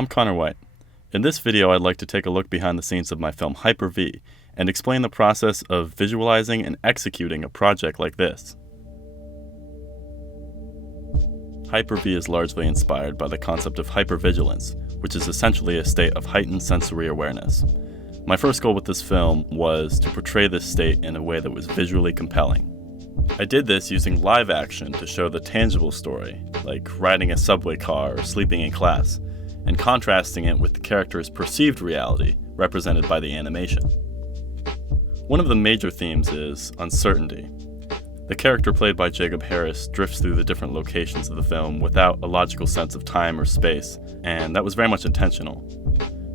I'm Connor White. In this video, I'd like to take a look behind the scenes of my film Hyper-V and explain the process of visualizing and executing a project like this. Hyper-V is largely inspired by the concept of hypervigilance, which is essentially a state of heightened sensory awareness. My first goal with this film was to portray this state in a way that was visually compelling. I did this using live action to show the tangible story, like riding a subway car or sleeping in class, and contrasting it with the character's perceived reality, represented by the animation. One of the major themes is uncertainty. The character played by Jacob Harris drifts through the different locations of the film without a logical sense of time or space, and that was very much intentional.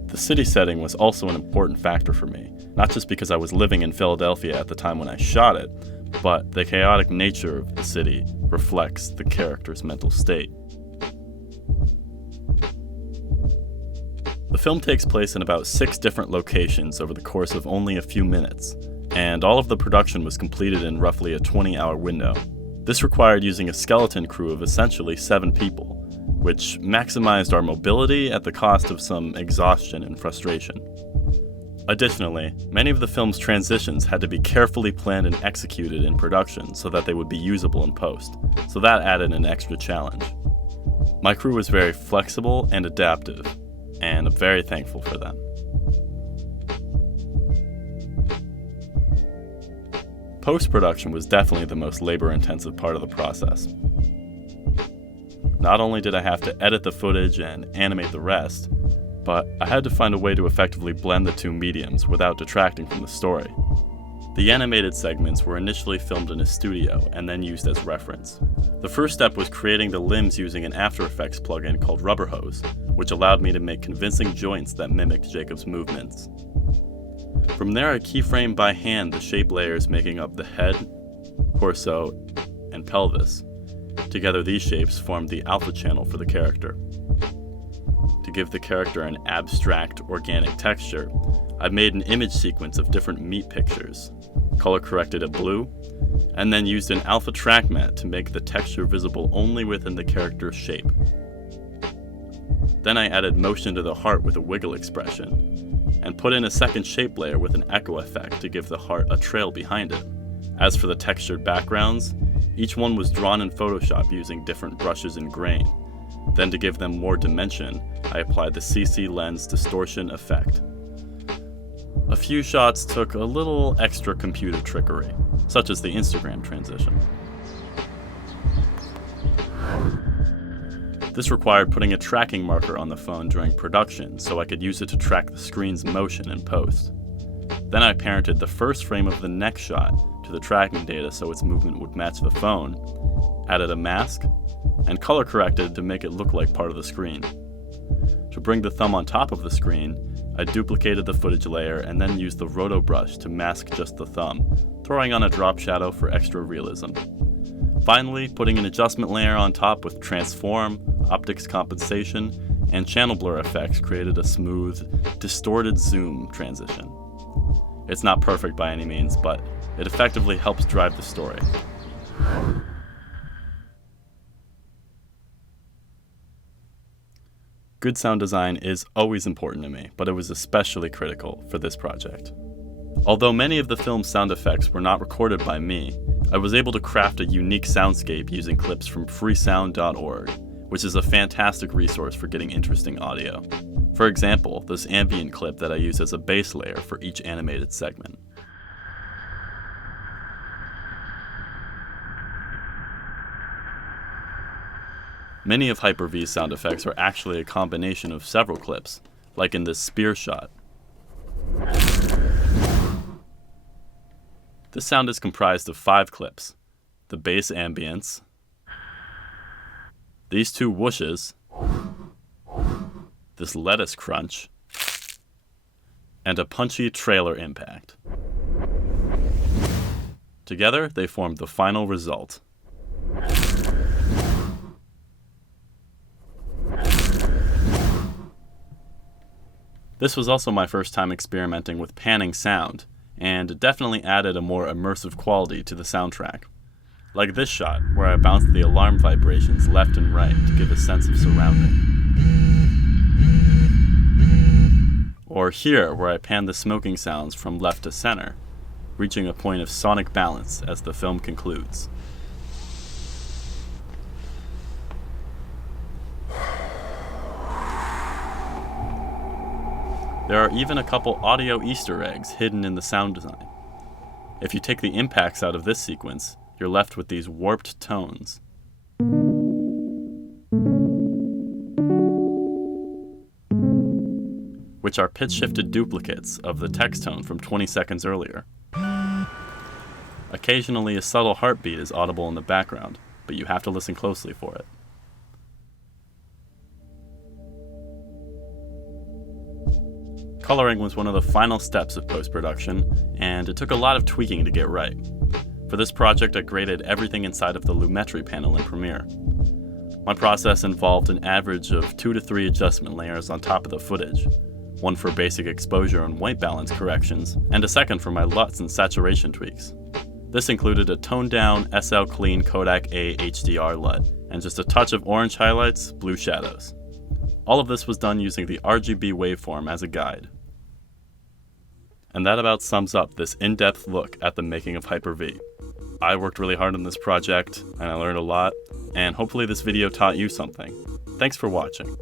The city setting was also an important factor for me, not just because I was living in Philadelphia at the time when I shot it, but the chaotic nature of the city reflects the character's mental state. The film takes place in about 6 different locations over the course of only a few minutes, and all of the production was completed in roughly a 20-hour window. This required using a skeleton crew of essentially 7 people, which maximized our mobility at the cost of some exhaustion and frustration. Additionally, many of the film's transitions had to be carefully planned and executed in production so that they would be usable in post, so that added an extra challenge. My crew was very flexible and adaptive, and I'm very thankful for them. Post-production was definitely the most labor-intensive part of the process. Not only did I have to edit the footage and animate the rest, but I had to find a way to effectively blend the two mediums without detracting from the story. The animated segments were initially filmed in a studio and then used as reference. The first step was creating the limbs using an After Effects plugin called Rubber Hose, which allowed me to make convincing joints that mimicked Jacob's movements. From there, I keyframed by hand the shape layers making up the head, torso, and pelvis. Together, these shapes formed the alpha channel for the character. To give the character an abstract, organic texture, I've made an image sequence of different meat pictures, color-corrected it blue, and then used an alpha track matte to make the texture visible only within the character's shape. Then I added motion to the heart with a wiggle expression, and put in a second shape layer with an echo effect to give the heart a trail behind it. As for the textured backgrounds, each one was drawn in Photoshop using different brushes and grain. Then to give them more dimension, I applied the CC lens distortion effect. A few shots took a little extra computer trickery, such as the Instagram transition. This required putting a tracking marker on the phone during production so I could use it to track the screen's motion in post. Then I parented the first frame of the next shot to the tracking data so its movement would match the phone, added a mask, and color corrected to make it look like part of the screen. To bring the thumb on top of the screen, I duplicated the footage layer and then used the roto brush to mask just the thumb, throwing on a drop shadow for extra realism. Finally, putting an adjustment layer on top with transform, optics compensation, and channel blur effects created a smooth, distorted zoom transition. It's not perfect by any means, but it effectively helps drive the story. Good sound design is always important to me, but it was especially critical for this project. Although many of the film's sound effects were not recorded by me, I was able to craft a unique soundscape using clips from freesound.org, which is a fantastic resource for getting interesting audio. For example, this ambient clip that I use as a base layer for each animated segment. Many of Hyper-V's sound effects are actually a combination of several clips, like in this spear shot. This sound is comprised of 5 clips: the bass ambience, these 2 whooshes, this lettuce crunch, and a punchy trailer impact. Together, they form the final result. This was also my first time experimenting with panning sound, and it definitely added a more immersive quality to the soundtrack. Like this shot, where I bounced the alarm vibrations left and right to give a sense of surrounding. Or here, where I pan the smoking sounds from left to center, reaching a point of sonic balance as the film concludes. There are even a couple audio Easter eggs hidden in the sound design. If you take the impacts out of this sequence, you're left with these warped tones. Which are pitch-shifted duplicates of the text tone from 20 seconds earlier. Occasionally, a subtle heartbeat is audible in the background, but you have to listen closely for it. Coloring was one of the final steps of post-production, and it took a lot of tweaking to get right. For this project, I graded everything inside of the Lumetri panel in Premiere. My process involved an average of 2 to 3 adjustment layers on top of the footage, one for basic exposure and white balance corrections, and a second for my LUTs and saturation tweaks. This included a toned-down SL Clean Kodak A HDR LUT, and just a touch of orange highlights, blue shadows. All of this was done using the RGB waveform as a guide. And that about sums up this in-depth look at the making of Hyper-V. I worked really hard on this project, and I learned a lot, and hopefully this video taught you something. Thanks for watching.